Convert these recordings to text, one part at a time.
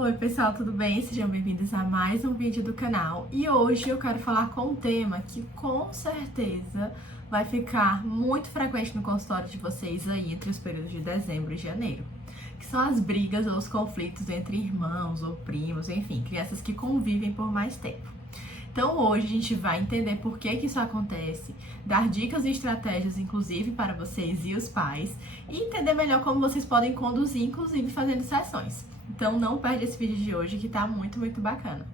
Oi pessoal, tudo bem? Sejam bem-vindos a mais um vídeo do canal. E hoje eu quero falar com um tema que com certeza vai ficar muito frequente no consultório de vocês aí entre os períodos de dezembro e janeiro, que são as brigas ou os conflitos entre irmãos ou primos, enfim, crianças que convivem por mais tempo. Então hoje a gente vai entender por que isso acontece, dar dicas e estratégias inclusive para vocês e os pais e entender melhor como vocês podem conduzir, inclusive fazendo sessões. Então não perde esse vídeo de hoje que tá muito bacana.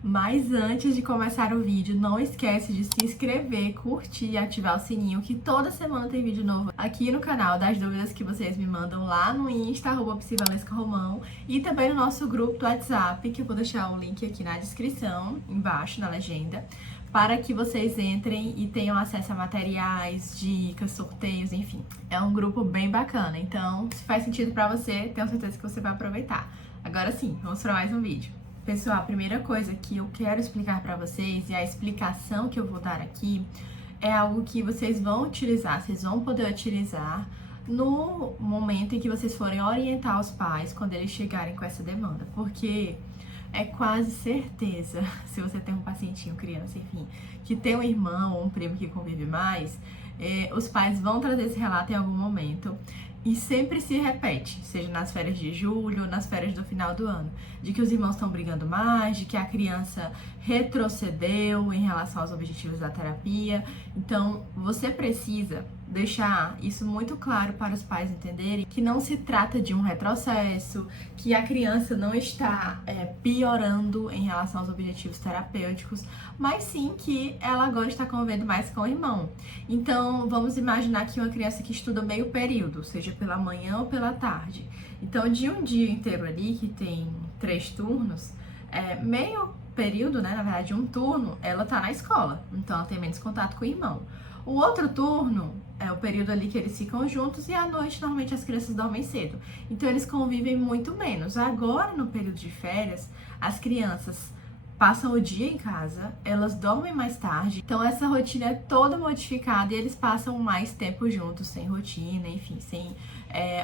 Mas antes de começar o vídeo, não esquece de se inscrever, curtir e ativar o sininho, que toda semana tem vídeo novo aqui no canal, das dúvidas que vocês me mandam lá no Insta, @psivalescaromão, e também no nosso grupo do WhatsApp, que eu vou deixar o link aqui na descrição, embaixo, na legenda, para que vocês entrem e tenham acesso a materiais, dicas, sorteios, enfim. É um grupo bem bacana, então se faz sentido pra você, tenho certeza que você vai aproveitar. Agora sim, vamos para mais um vídeo. Pessoal, a primeira coisa que eu quero explicar para vocês, e a explicação que eu vou dar aqui, é algo que vocês vão utilizar, vocês vão poder utilizar no momento em que vocês forem orientar os pais quando eles chegarem com essa demanda. Porque é quase certeza, se você tem um pacientinho, criança, enfim, que tem um irmão ou um primo que convive mais, os pais vão trazer esse relato em algum momento. E sempre se repete, seja nas férias de julho ou nas férias do final do ano, de que os irmãos estão brigando mais, de que a criança retrocedeu em relação aos objetivos da terapia. Então, você precisa deixar isso muito claro para os pais entenderem que não se trata de um retrocesso, que a criança não está piorando em relação aos objetivos terapêuticos, mas sim que ela agora está convivendo mais com o irmão. Então, vamos imaginar que uma criança que estuda meio período, seja pela manhã ou pela tarde. Então, de um dia inteiro ali, que tem 3 turnos, meio período, né, na verdade, um turno, ela tá na escola, então ela tem menos contato com o irmão. O outro turno é o período ali que eles ficam juntos e à noite, normalmente, as crianças dormem cedo. Então, eles convivem muito menos. Agora, no período de férias, as crianças passam o dia em casa, elas dormem mais tarde, então essa rotina é toda modificada e eles passam mais tempo juntos, sem rotina, enfim, sem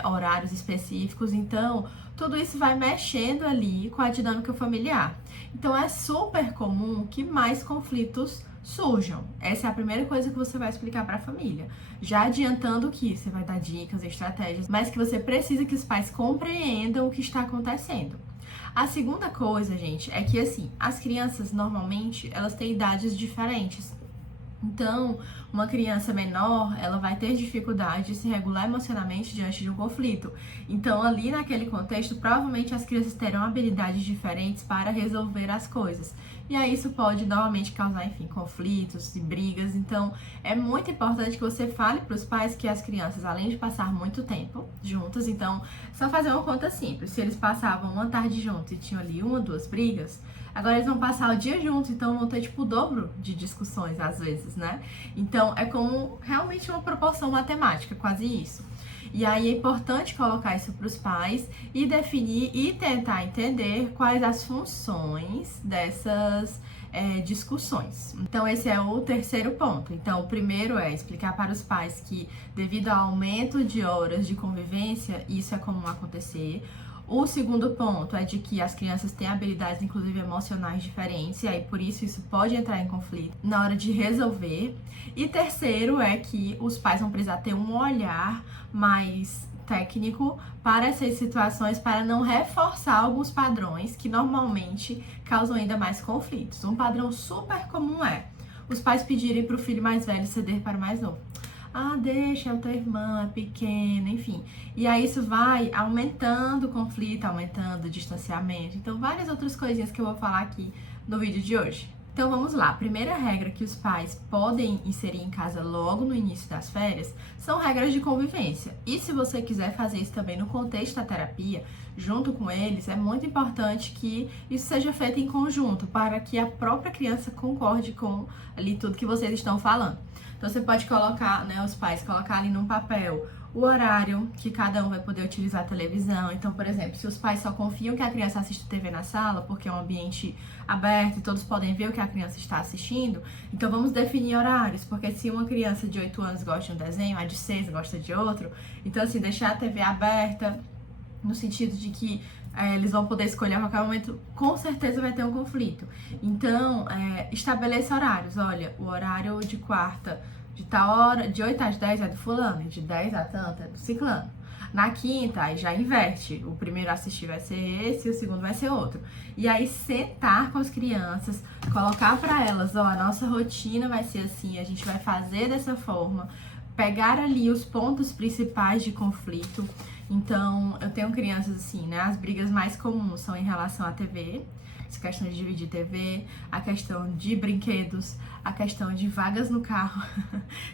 horários específicos. Então, tudo isso vai mexendo ali com a dinâmica familiar. Então, é super comum que mais conflitos surjam. Essa é a primeira coisa que você vai explicar para a família. Já adiantando que você vai dar dicas, estratégias, mas que você precisa que os pais compreendam o que está acontecendo. A segunda coisa, gente, é que assim, as crianças normalmente, elas têm idades diferentes. Então, uma criança menor, ela vai ter dificuldade de se regular emocionalmente diante de um conflito. Então, ali naquele contexto, provavelmente as crianças terão habilidades diferentes para resolver as coisas. E aí isso pode novamente causar, enfim, conflitos e brigas. Então, é muito importante que você fale para os pais que as crianças, além de passar muito tempo juntas, então, só fazer uma conta simples. Se eles passavam uma tarde juntos e tinham ali 1 ou 2 brigas, agora eles vão passar o dia juntos, então vão ter tipo o dobro de discussões às vezes, né? Então é como realmente uma proporção matemática, quase isso. E aí é importante colocar isso para os pais e definir e tentar entender quais as funções dessas discussões. Então esse é o terceiro ponto. Então o primeiro é explicar para os pais que devido ao aumento de horas de convivência, isso é comum acontecer. O segundo ponto é de que as crianças têm habilidades, inclusive emocionais, diferentes, e aí por isso pode entrar em conflito na hora de resolver. E terceiro é que os pais vão precisar ter um olhar mais técnico para essas situações, para não reforçar alguns padrões que normalmente causam ainda mais conflitos. Um padrão super comum é os pais pedirem para o filho mais velho ceder para o mais novo. Ah, deixa, é o teu irmão, é pequeno, enfim. E aí isso vai aumentando o conflito, aumentando o distanciamento. Então, várias outras coisinhas que eu vou falar aqui no vídeo de hoje. Então vamos lá, a primeira regra que os pais podem inserir em casa logo no início das férias são regras de convivência. E se você quiser fazer isso também no contexto da terapia, junto com eles, é muito importante que isso seja feito em conjunto, para que a própria criança concorde com ali tudo que vocês estão falando. Então você pode colocar, né, os pais colocar ali num papel o horário que cada um vai poder utilizar a televisão. Então, por exemplo, se os pais só confiam que a criança assiste TV na sala, porque é um ambiente aberto e todos podem ver o que a criança está assistindo, então vamos definir horários, porque se uma criança de 8 anos gosta de um desenho, a de 6 gosta de outro, então assim, deixar a TV aberta, no sentido de que eles vão poder escolher a qualquer momento, com certeza vai ter um conflito. Então, estabeleça horários. Olha, o horário de quarta, de tal hora, de 8 às 10 é do fulano, e de 10 a tanta é do ciclano. Na quinta, aí já inverte. O primeiro a assistir vai ser esse e o segundo vai ser outro. E aí, sentar com as crianças, colocar para elas, ó, a nossa rotina vai ser assim, a gente vai fazer dessa forma, pegar ali os pontos principais de conflito. Então, eu tenho crianças assim, né? As brigas mais comuns são em relação à TV, essa questão de dividir TV, a questão de brinquedos, a questão de vagas no carro.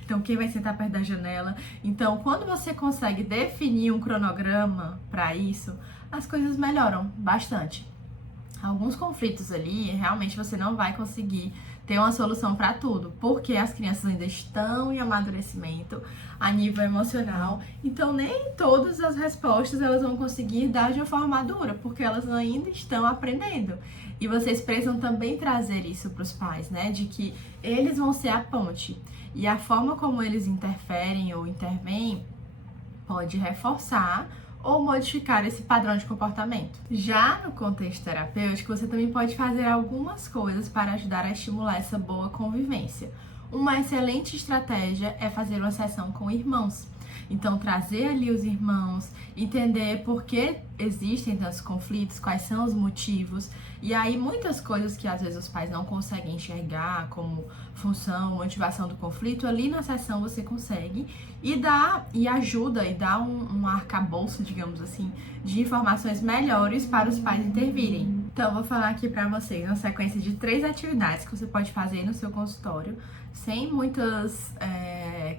Então, quem vai sentar perto da janela? Então, quando você consegue definir um cronograma para isso, as coisas melhoram bastante. Alguns conflitos ali, realmente você não vai conseguir ter uma solução para tudo, porque as crianças ainda estão em amadurecimento a nível emocional, então nem todas as respostas elas vão conseguir dar de uma forma madura, porque elas ainda estão aprendendo. E vocês precisam também trazer isso para os pais, né, de que eles vão ser a ponte, e a forma como eles interferem ou intervêm pode reforçar ou modificar esse padrão de comportamento. Já no contexto terapêutico, você também pode fazer algumas coisas para ajudar a estimular essa boa convivência. Uma excelente estratégia é fazer uma sessão com irmãos. Então, trazer ali os irmãos, entender por que existem tantos conflitos, quais são os motivos, e aí muitas coisas que às vezes os pais não conseguem enxergar como função, motivação do conflito, ali na sessão você consegue e ajuda e dá um arcabouço, digamos assim, de informações melhores para os pais intervirem. Então, eu vou falar aqui para vocês uma sequência de 3 atividades que você pode fazer no seu consultório, sem muitas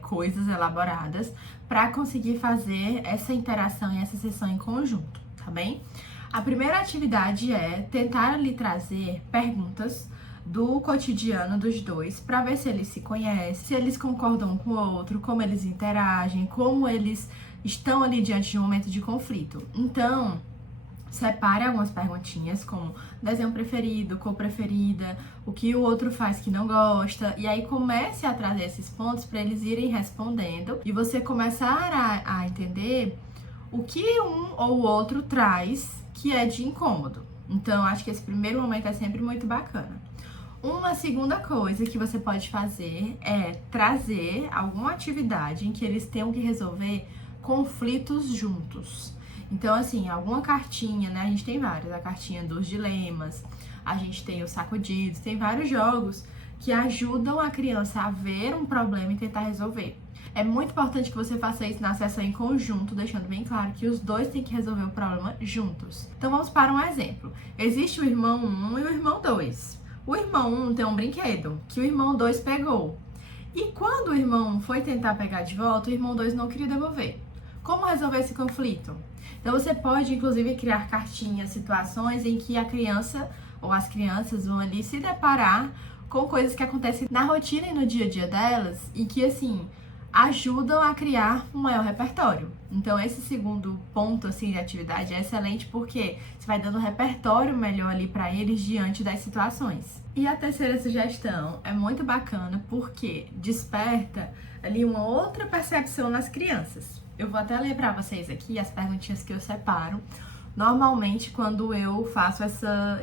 coisas elaboradas, para conseguir fazer essa interação e essa sessão em conjunto, tá bem? A primeira atividade é tentar ali trazer perguntas do cotidiano dos dois, para ver se eles se conhecem, se eles concordam um com o outro, como eles interagem, como eles estão ali diante de um momento de conflito. Então, separe algumas perguntinhas como desenho preferido, cor preferida, o que o outro faz que não gosta, e aí comece a trazer esses pontos para eles irem respondendo e você começar a entender o que um ou o outro traz que é de incômodo. Então, acho que esse primeiro momento é sempre muito bacana. Uma segunda coisa que você pode fazer é trazer alguma atividade em que eles tenham que resolver conflitos juntos. Então, assim, alguma cartinha, né? A gente tem várias, a cartinha dos dilemas, a gente tem os sacudidos, tem vários jogos que ajudam a criança a ver um problema e tentar resolver. É muito importante que você faça isso na sessão em conjunto, deixando bem claro que os dois têm que resolver o problema juntos. Então, vamos para um exemplo. Existe o irmão 1 e o irmão 2. O irmão 1 tem um brinquedo que o irmão 2 pegou. E quando o irmão 1 foi tentar pegar de volta, o irmão 2 não queria devolver. Como resolver esse conflito? Então, você pode, inclusive, criar cartinhas, situações em que a criança ou as crianças vão ali se deparar com coisas que acontecem na rotina e no dia a dia delas e que, assim, ajudam a criar um maior repertório. Então, esse segundo ponto, assim, de atividade é excelente porque você vai dando um repertório melhor ali para eles diante das situações. E a terceira sugestão é muito bacana porque desperta ali uma outra percepção nas crianças. Eu vou até ler para vocês aqui as perguntinhas que eu separo normalmente quando eu faço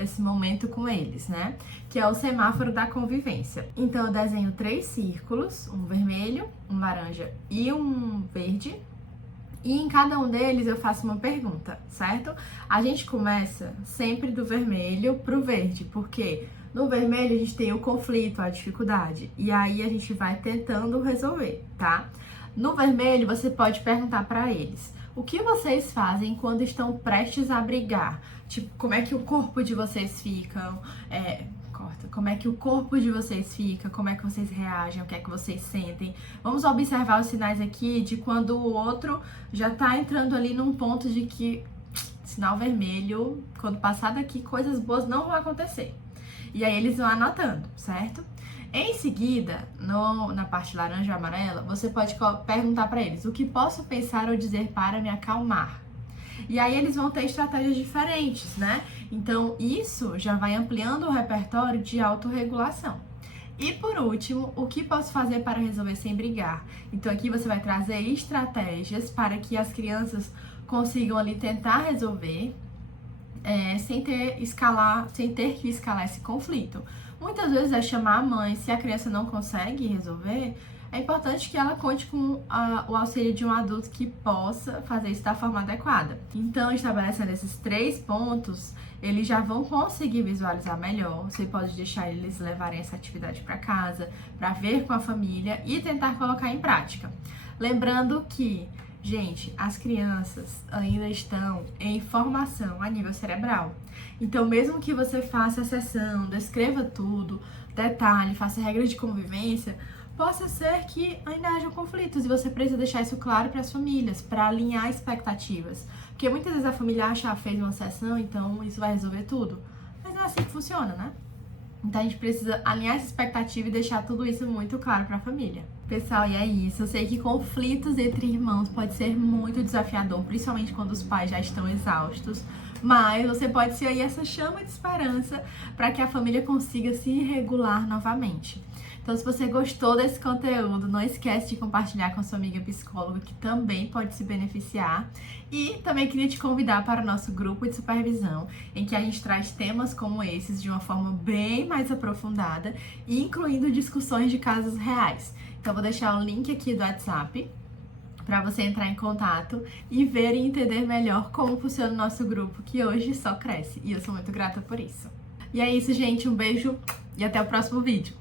esse momento com eles, né? Que é o semáforo da convivência. Então, eu desenho 3 círculos, um vermelho, um laranja e um verde. E em cada um deles eu faço uma pergunta, certo? A gente começa sempre do vermelho pro verde, porque no vermelho a gente tem o conflito, a dificuldade. E aí a gente vai tentando resolver, tá? No vermelho, você pode perguntar para eles: o que vocês fazem quando estão prestes a brigar? Tipo, como é que o corpo de vocês fica? comporta, como é que o corpo de vocês fica, como é que vocês reagem, o que é que vocês sentem. Vamos observar os sinais aqui de quando o outro já tá entrando ali num ponto de que sinal vermelho, quando passar daqui, coisas boas não vão acontecer. E aí eles vão anotando, certo? Em seguida, na parte laranja e amarela, você pode perguntar para eles: o que posso pensar ou dizer para me acalmar? E aí eles vão ter estratégias diferentes, né? Então isso já vai ampliando o repertório de autorregulação. E por último, o que posso fazer para resolver sem brigar? Então aqui você vai trazer estratégias para que as crianças consigam ali tentar resolver sem ter que escalar esse conflito. Muitas vezes é chamar a mãe. Se a criança não consegue resolver, é importante que ela conte com o auxílio de um adulto que possa fazer isso da forma adequada. Então, estabelecendo esses 3 pontos, eles já vão conseguir visualizar melhor. Você pode deixar eles levarem essa atividade para casa, para ver com a família e tentar colocar em prática. Lembrando que, gente, as crianças ainda estão em formação a nível cerebral. Então, mesmo que você faça a sessão, descreva tudo, detalhe, faça regras de convivência, possa ser que ainda hajam conflitos e você precisa deixar isso claro para as famílias, para alinhar expectativas. Porque muitas vezes a família acha, fez uma sessão, então isso vai resolver tudo. Mas não é assim que funciona, né? Então a gente precisa alinhar essa expectativa e deixar tudo isso muito claro para a família. Pessoal, e é isso. Eu sei que conflitos entre irmãos pode ser muito desafiador, principalmente quando os pais já estão exaustos. Mas você pode ser aí essa chama de esperança para que a família consiga se regular novamente. Então, se você gostou desse conteúdo, não esquece de compartilhar com a sua amiga psicóloga, que também pode se beneficiar. E também queria te convidar para o nosso grupo de supervisão, em que a gente traz temas como esses de uma forma bem mais aprofundada, incluindo discussões de casos reais. Então, vou deixar o link aqui do WhatsApp para você entrar em contato e ver e entender melhor como funciona o nosso grupo, que hoje só cresce. E eu sou muito grata por isso. E é isso, gente. Um beijo e até o próximo vídeo.